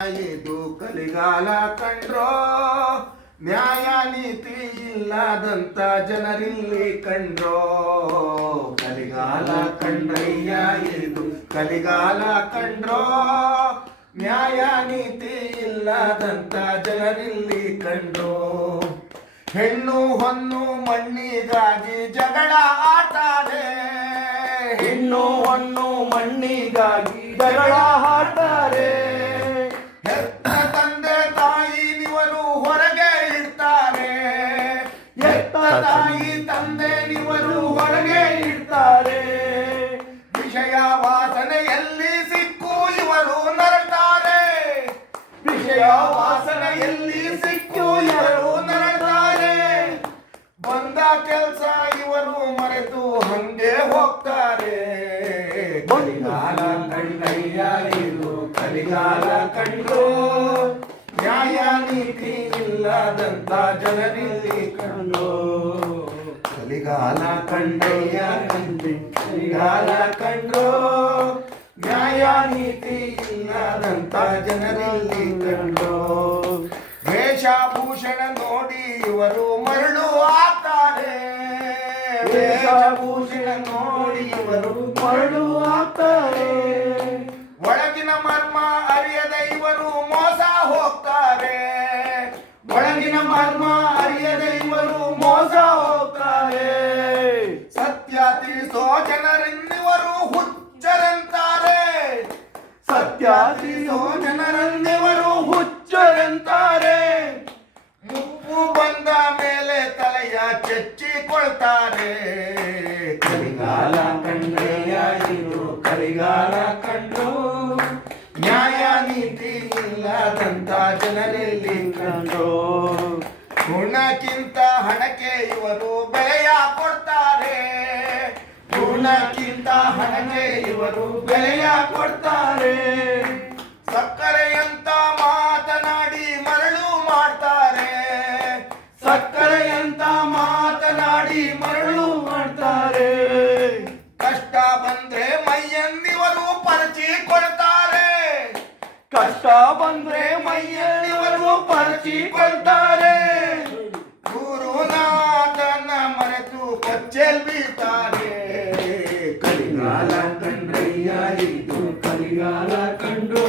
ಇದು ಕಲಿಗಾಲ ಕಂಡ್ರೋ, ನ್ಯಾಯ ನೀತಿ ಇಲ್ಲದಂತ ಜನರಿಲ್ಲಿ ಕಂಡ್ರೋ. ಕಲಿಗಾಲ ಕಂಡ್ರಯ್ಯ, ಇದು ಕಲಿಗಾಲ ಕಂಡ್ರೋ, ನ್ಯಾಯ ನೀತಿ ಇಲ್ಲದಂತ ಜನರಿಲ್ಲಿ ಕಂಡ್ರೋ. ಹೆಣ್ಣು ಹೊನ್ನು ಮಣ್ಣಿಗಾಗಿ ಜಗಳ ಆಡ್ತಾರೆ, ಹೆಣ್ಣು ಹೊನ್ನು ಮಣ್ಣಿಗಾಗಿ ಜಗಳ ಆಡ್ತಾರೆ. ಹೆತ್ತ ತಂದೆ ತಾಯಿ ನಿವರು ಹೊರಗೆ ಇಡ್ತಾರೆ, ಹೆತ್ತ ತಾಯಿ ತಂದೆ ನಿವರು ಹೊರಗೆ ಇಡ್ತಾರೆ. ವಿಷಯ ವಾಸನೆಯಲ್ಲಿ ಸಿಕ್ಕು ಇವರು ನರಳ್ತಾರೆ, ವಿಷಯ ವಾಸನೆಯಲ್ಲಿ ಸಿಕ್ಕು ಇವರು ನರಳ್ತಾರೆ. ಬಂದ ಕೆಲಸ ಇವರು ಮರೆತು ಹಂಗೆ ಹೋಗ್ತಾರೆ. ಕಲಿಗಾಲ ಕಂಡಯ್ಯ, ಇದು ಕಲಿಗಾಲ ಕಂಡ್ರು, ನ್ಯಾಯ ನೀತಿ ಇಲ್ಲದಂತ ಜನರಿಲ್ಲಿ ಕಂಡ್ರು. ಕಲಿಗಾಲ ಕಂಡಯ್ಯ, ಕಲಿಗಾಲ ಕಂಡ್ರು, ನ್ಯಾಯ ನೀತಿ ಇಲ್ಲದಂತ ಜನರಿಲ್ಲಿ ಕಂಡ್ರು. ವೇಷಭೂಷಣ ನೋಡಿ ಇವರು ಮರಳು ಹಾಕ್ತಾರೆ, ವೇಷಭೂಷಣ ನೋಡಿ ಇವರು ಮರಳು ಹಾಕ್ತಾರೆ. ಒಳಗಿನ ಮರ್ಮ ಅರಿಯದ ಇವರು ಮೋಸ ಹೋಗ್ತಾರೆ, ಒಳಗಿನ ಮರ್ಮ ಅರಿಯದ ಇವರು ಮೋಸ ಹೋಗ್ತಾರೆ. ಸತ್ಯ ತಿಳಿಸೋ ಜನರನ್ನಿವರು ಹುಚ್ಚರಂತಾರೆ, ಸತ್ಯ ತಿಳಿಸೋ ಜನರನ್ನಿವರು ಹುಚ್ಚರಂತಾರೆ. ಮುಪ್ಪು ಬಂದ ಮೇಲೆ ತಲೆಯ ಚೆಚ್ಚಿಕೊಳ್ತಾರೆ. ಕಲಿಗಾಲ ಕಂಡ್ರಯ್ಯ, ಇದು ಕಲಿಗಾಲ ಕಂಡ್ರು, ನ್ಯಾಯ ನೀತಿ ಇಲ್ಲದಂತ ಜನರಲ್ಲಿ ಕಂಡ್ರು. ಗುಣಕ್ಕಿಂತ ಹಣಕ್ಕೆ ಇವರು ಬೆಲೆಯ ಕೊಡ್ತಾರೆ, ಗುಣಕ್ಕಿಂತ ಹಣಕ್ಕೆ ಇವರು ಬೆಲೆಯ ಕೊಡ್ತಾರೆ. ಸಕ್ಕರೆಯಂತ ಮಾತನಾಡಿ ಮರಳು ಮಾಡ್ತಾರೆ, ಸಕ್ಕರೆಯಂತ ಮಾತನಾಡಿ ಮರಳು ಮಾಡ್ತಾರೆ. ಕಷ್ಟ ಬಂದ್ರೆ ಮೈಯನ್ನಿವರು ಪರಚಿ ಕೊಡ್ತಾರೆ, ಕಷ್ಟ ಬಂದ್ರೆ ಮೈಯನ್ನಿವರು ಪರಚಿ ಕೊಡ್ತಾರೆ. ಗುರುನಾಥನ ಮರೆತು ಕೊಚ್ಚೆಲ್ ಬೀಳ್ತಾರೆ. ಕಲಿಗಾಲ ಕಂಡ್ರಯ್ಯ, ಇದು ಕಲಿಗಾಲ ಕಂಡು,